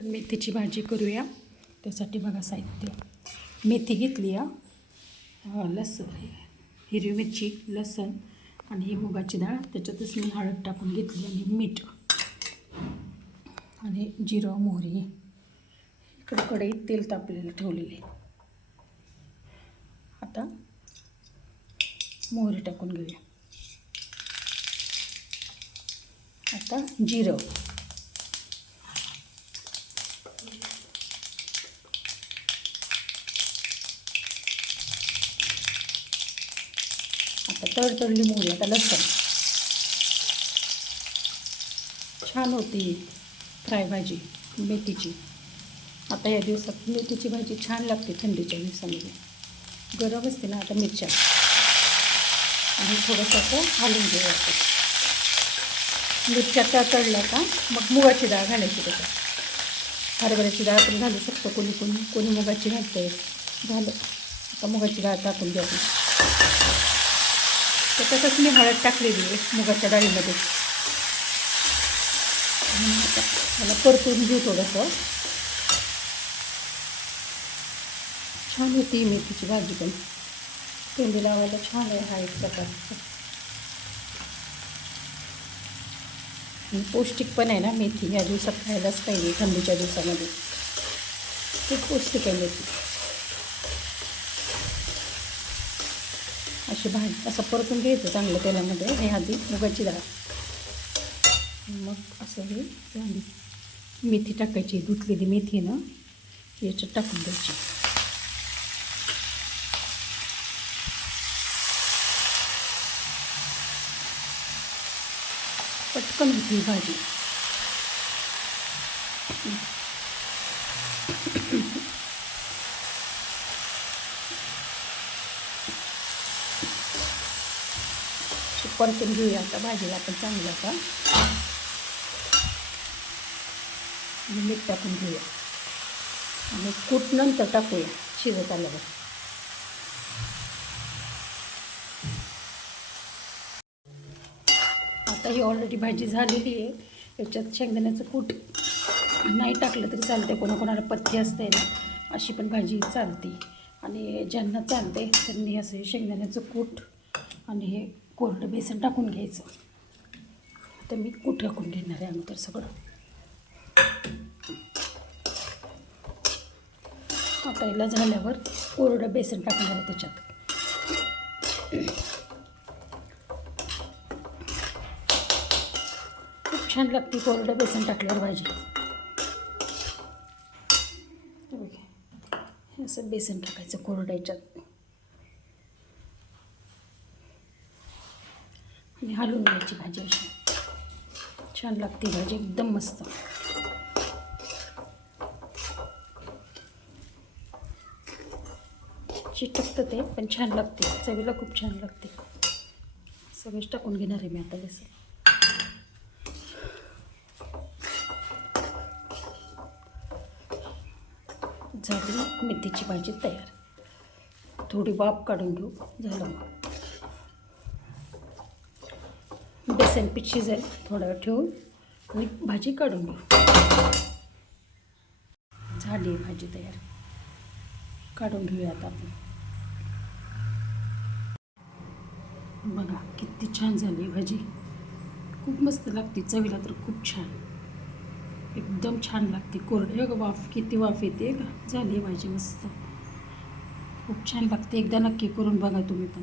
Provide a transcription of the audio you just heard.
मेथीची भाजी करूया. त्यासाठी बघा साहित्य. मेथी घेतली या लसण हिरवी मिरची लसण आणि ही मुगाची डाळ. त्याच्यातच मी हळद टाकून घेतली आणि मीठ. आणि जिरं मोहरी. इकडे कढईत तेल तापलेलं ठेवलेले आता मोहरी टाकून घेऊया. आता जिरं. आता तडतडली मोहरी आता लसण. छान होती फ्राय भाजी मेथीची. आता या दिवसात मेथीची भाजी छान लागते थंडीच्या दिवसामध्ये. गरम असते ना आता मिरच्या. आणि थोडंसं असं हलवून घेऊया आपण मिरच्या तडल्या का मग मुगाची डाळ घालायची त्याच्यात. हरभऱ्याची डाळ पण घालू शकतो. कोणी कोणी कोणी मुगाची घालते झालं. आता मुगाची डाळ टाकून द्या तर तसंच मी हळद टाकलेली आहे मुगाच्या डाळीमध्ये. मला परतून घेऊ थोडंसं. छान होती मेथीची भाजी पण. तोंडी लावायला छान आहे हा एक प्रकारचा. पौष्टिक पण आहे ना मेथी या दिवसात खायलाच पाहिजे थंडीच्या दिवसामध्ये. खूप पौष्टिक आहे मेथी. अशी भाजी असं परतून घ्यायचं चांगलं तेलामध्ये हे आधी मुगाची डाळ. मग असं हे झाली. मेथी टाकायची धुतलेली मेथी ना याच्यात टाकून द्यायची. पटकन होती भाजी अशी परतून घेऊया. आता भाजीला आपण चांगलं आता. मीठ टाकून घेऊया. आणि कूट नंतर टाकूया. शिजत आल्यावर. आता ही ऑलरेडी भाजी झालेली आहे. याच्यात शेंगदाण्याचं कूट नाही टाकलं तरी चालते कोणाकोणाला पथ्य असते ना अशी पण भाजी चालते. आणि ज्यांना चालते त्यांनी असं शेंगदाण्याचं कूट आणि हे कोरडं बेसन टाकून घ्यायचं. आता मी कुठं टाकून घेणार आहे अगोदर सगळं. आता याला झाल्यावर कोरडं बेसन टाकणार आहे त्याच्यात. खूप छान लागते कोरडं बेसन टाकल्यावर भाजी. असं बेसन टाकायचं कोरड्याच्यात आणि हलवून घ्यायची भाजी अशी. छान लागते भाजी एकदम मस्त. चिटकतं ते पण छान लागते. चवीला खूप छान लागते. सगळंच टाकून घेणार आहे मी आता लसूण. झाली मेथीची भाजी तयार. थोडी वाफ काढून घेऊ. झालं. मग बेसन पीठ शिजेल थोडा वेळ ठेवून आणि भाजी काढून घेऊ झाली आहे भाजी तयार. काढून घेऊया आता आपण. बघा किती छान झाली भाजी. खूप मस्त लागते चवीला तर खूप छान. एकदम छान लागते कोरडे. अगं वाफ किती वाफ येते. का झाली भाजी मस्त. खूप छान लागते. एकदा नक्की करून बघा तुम्ही पण.